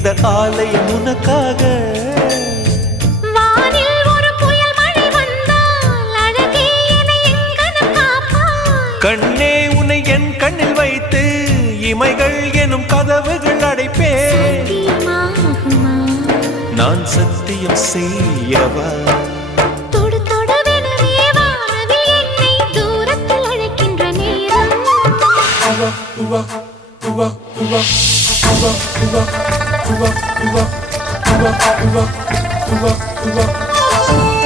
இந்த ஆலயம் உனக்காக. வானில் ஒரு புயல் மழை வந்தால் அழகே என்னை எங்கனம் காப்பாய். கண்ணே உன்னை என் கண்ணில் வைத்து இமைகள் எனும் கதவுகள் அடைப்பேன். சத்தியமாகுமா? நான் சத்தியம் செய்யவா? தொடு தொடுவெனவே வானவில் என்னை தூரத்தில் அழைக்கின்ற நேரம். உவா